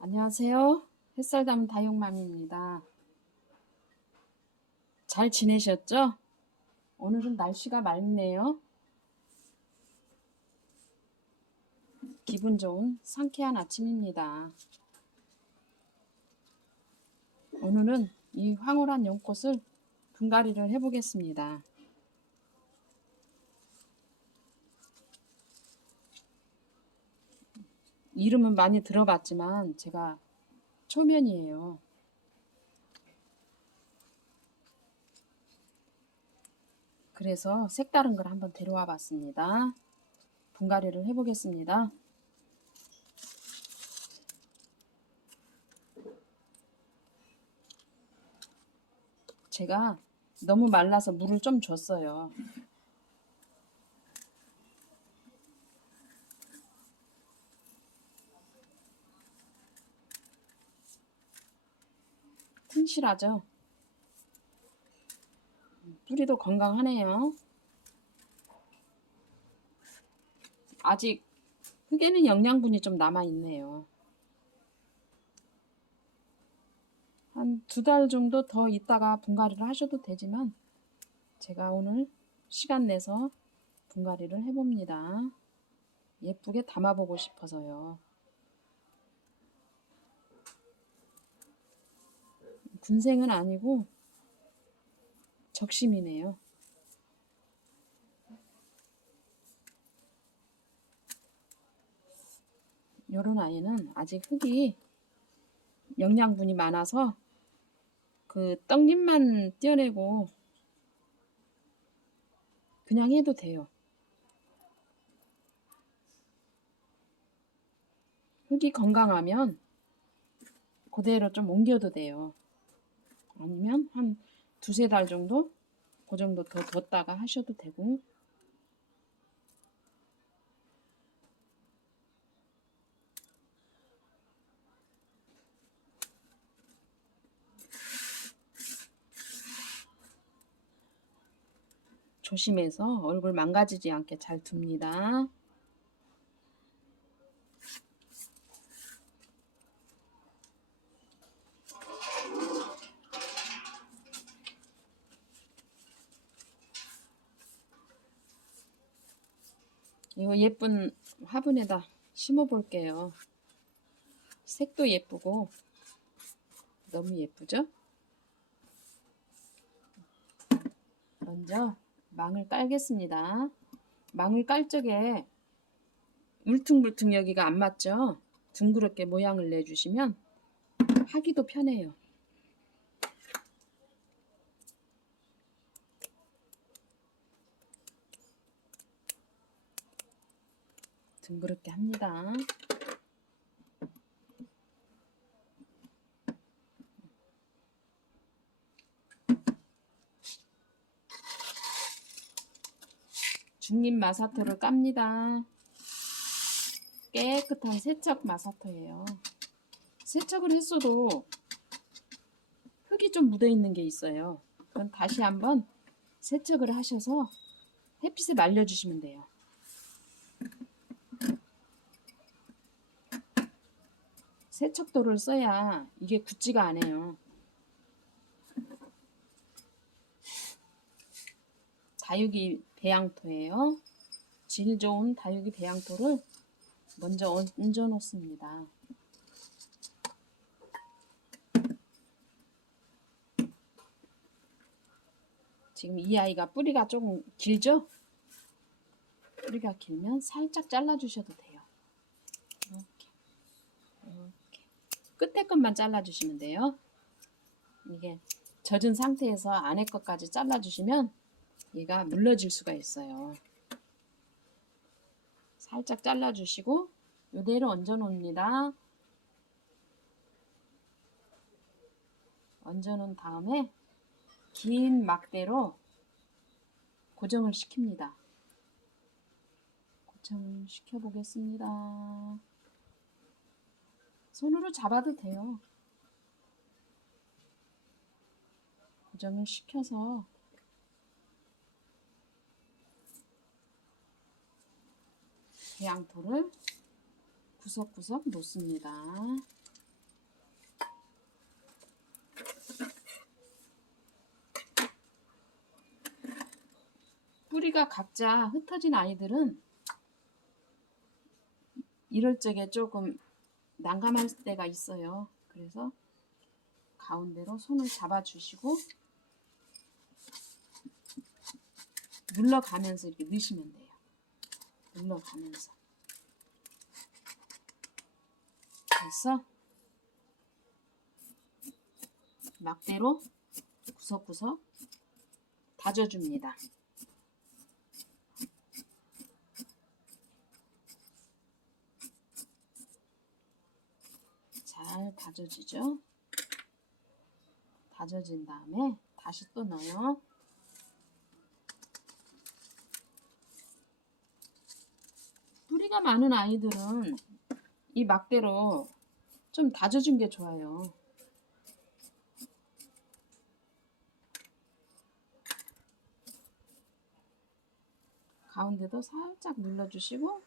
안녕하세요. 햇살 담은 다육맘입니다. 잘 지내셨죠? 오늘은 날씨가 맑네요. 기분 좋은 상쾌한 아침입니다. 오늘은 이 황홀한 연꽃을 분갈이를 해보겠습니다. 이름은 많이 들어봤지만 제가 초면이에요. 그래서 색다른 걸 한번 데려와 봤습니다. 분갈이를 해보겠습니다. 제가 너무 말라서 물을 좀 줬어요. 튼실하죠? 뿌리도 건강하네요. 아직 흙에는 영양분이 좀 남아있네요. 한 2달 정도 더 있다가 분갈이를 하셔도 되지만 제가 오늘 시간 내서 분갈이를 해봅니다. 예쁘게 담아보고 싶어서요. 군생은 아니고 적심이네요. 요런 아이는 아직 흙이 영양분이 많아서 그 떡잎만 떼어내고 그냥 해도 돼요. 흙이 건강하면 그대로 좀 옮겨도 돼요. 아니면 한 2~3달 정도? 그 정도 더 뒀다가 하셔도 되고. 조심해서 얼굴 망가지지 않게 잘 둡니다. 이거 예쁜 화분에다 심어 볼게요. 색도 예쁘고 너무 예쁘죠? 먼저 망을 깔겠습니다. 망을 깔 적에 울퉁불퉁 여기가 안 맞죠? 둥그렇게 모양을 내주시면 하기도 편해요. 둥그렇게 합니다. 중립 마사토를 깝니다. 깨끗한 세척 마사토예요. 세척을 했어도 흙이 좀 묻어있는 게 있어요. 그건 다시 한번 세척을 하셔서 햇빛에 말려주시면 돼요. 세척도를 써야 이게 굳지가 않아요. 다육이 배양토예요. 질 좋은 다육이 배양토를 먼저 얹어 놓습니다. 지금 이 아이가 뿌리가 조금 길죠? 뿌리가 길면 살짝 잘라 주셔도 돼요. 이렇게 끝에 것만 잘라 주시면 돼요. 이게 젖은 상태에서 안에 것까지 잘라 주시면 얘가 물러질 수가 있어요. 살짝 잘라 주시고 이대로 얹어 놓습니다. 얹어 놓은 다음에 긴 막대로 고정을 시킵니다. 고정을 시켜 보겠습니다. 손으로 잡아도 돼요. 고정을 시켜서 배양토를 구석구석 놓습니다. 뿌리가 각자 흩어진 아이들은 이럴 적에 조금 난감할 때가 있어요. 그래서 가운데로 손을 잡아주시고 눌러가면서 이렇게 넣으시면 돼요. 눌러가면서. 그래서 막대로 구석구석 다져줍니다. 잘 다져지죠? 다져진 다음에 다시 또 넣어요. 뿌리가 많은 아이들은 이 막대로 좀 다져준 게 좋아요. 가운데도 살짝 눌러주시고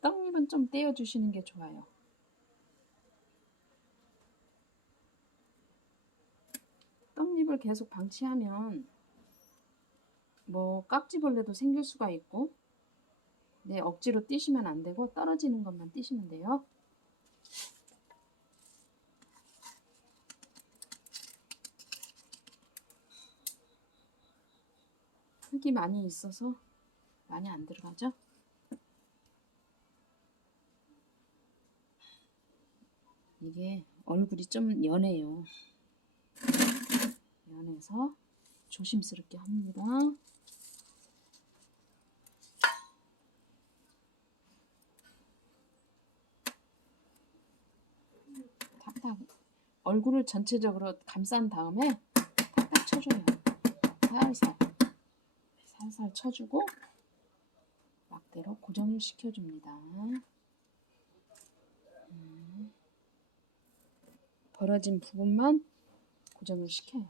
떡잎은 좀 떼어주시는 게 좋아요. 떡잎을 계속 방치하면 뭐 깍지벌레도 생길 수가 있고 네, 억지로 띄시면 안 되고 떨어지는 것만 띄시면 돼요. 흙이 많이 있어서 많이 안 들어가죠? 이게 얼굴이 좀 연해요. 연해서 조심스럽게 합니다. 탁탁 얼굴을 전체적으로 감싼 다음에 탁탁 쳐줘요. 살살 살살 쳐주고 막대로 고정을 시켜줍니다. 벌어진 부분만 고정을 시켜요.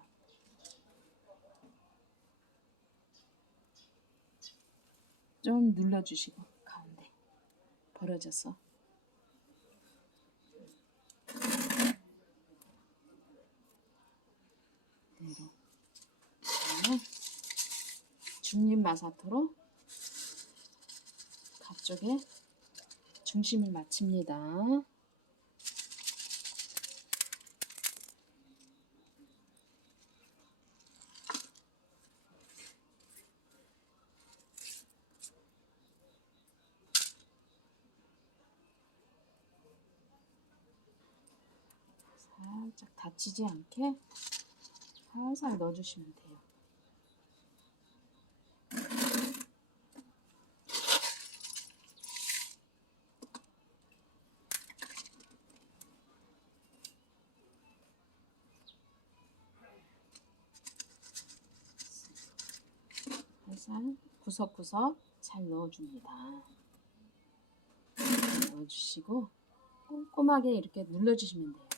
좀 눌러주시고 가운데 벌어져서 그대로 중립 마사토로 가쪽에 중심을 맞춥니다. 살짝 다치지 않게 살살 넣어주시면 돼요. 살살 구석구석 잘 넣어줍니다. 넣어주시고 꼼꼼하게 이렇게 눌러주시면 돼요.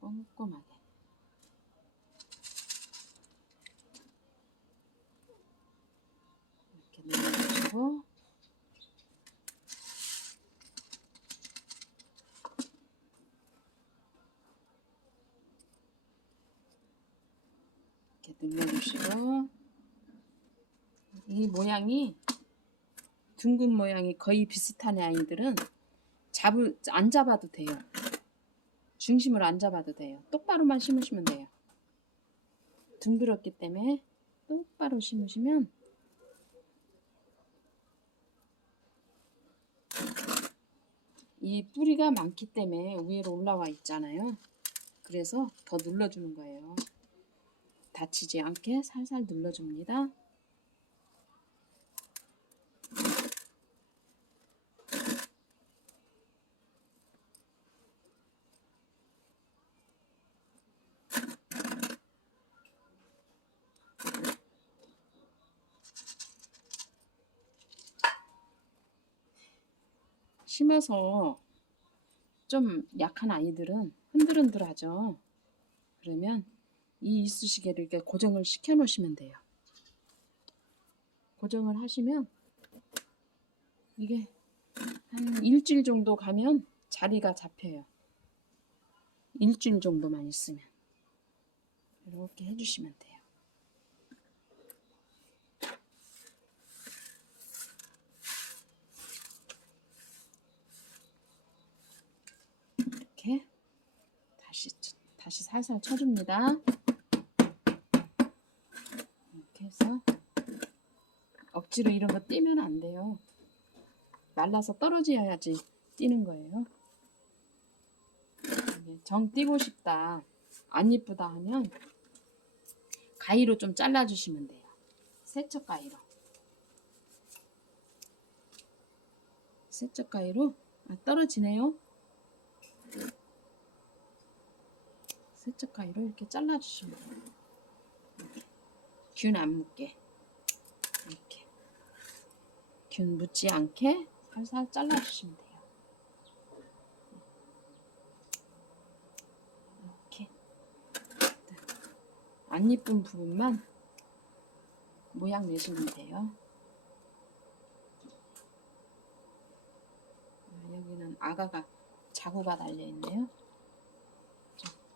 꼼꼼하게. 이렇게 눌러주시고 이렇게 눌러주시고 이 모양이 둥근 모양이 거의 비슷한 아이들은 안 잡아도 돼요. 중심을 안 잡아도 돼요. 똑바로만 심으시면 돼요. 둥그렇기 때문에 똑바로 심으시면 이 뿌리가 많기 때문에 위로 올라와 있잖아요. 그래서 더 눌러주는 거예요. 다치지 않게 살살 눌러줍니다. 심어서 좀 약한 아이들은 흔들흔들하죠. 그러면 이 이쑤시개를 이렇게 고정을 시켜 놓으시면 돼요. 고정을 하시면 이게 한 일주일 정도 가면 자리가 잡혀요. 일주일 정도만 있으면 이렇게 해주시면 돼요. 이렇게 다시 살살 쳐줍니다. 이렇게 해서 억지로 이런 거 띄면 안 돼요. 말라서 떨어져야지 띄는 거예요. 정 띄고 싶다, 안 이쁘다 하면 가위로 좀 잘라주시면 돼요. 세척 가위로. 세척 가위로. 떨어지네요. 세척 가위로 이렇게 잘라주시면 돼요. 균 안 묻게. 이렇게. 균 묻지 않게 살살 잘라주시면 돼요. 이렇게. 안 예쁜 부분만 모양 내시면 돼요. 여기는 아가가 자구가 달려있네요.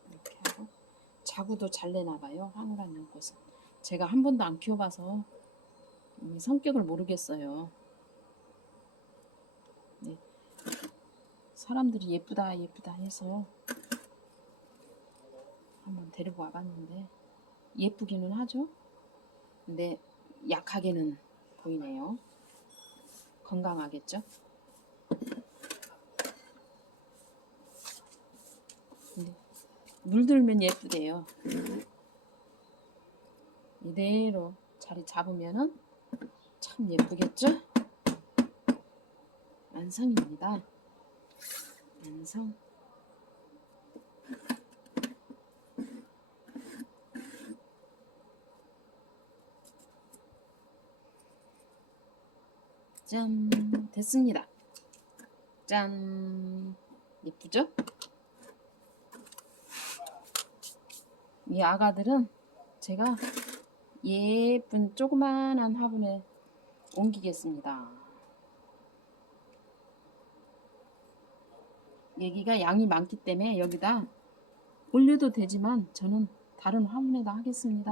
이렇게 하고. 자구도 잘 내나봐요, 황홀한 연꽃은. 제가 한 번도 안 키워봐서 성격을 모르겠어요. 네. 사람들이 예쁘다 예쁘다 해서 한번 데리고 와봤는데 예쁘기는 하죠. 근데 약하게는 보이네요. 건강하겠죠. 근데 물들면 예쁘대요. 이대로 자리 잡으면은 참 예쁘겠죠? 완성입니다. 완성. 짠, 됐습니다. 짠, 예쁘죠? 이 아가들은 제가 예쁜 조그만한 화분에 옮기겠습니다. 여기가 양이 많기 때문에 여기다 올려도 되지만 저는 다른 화분에다 하겠습니다.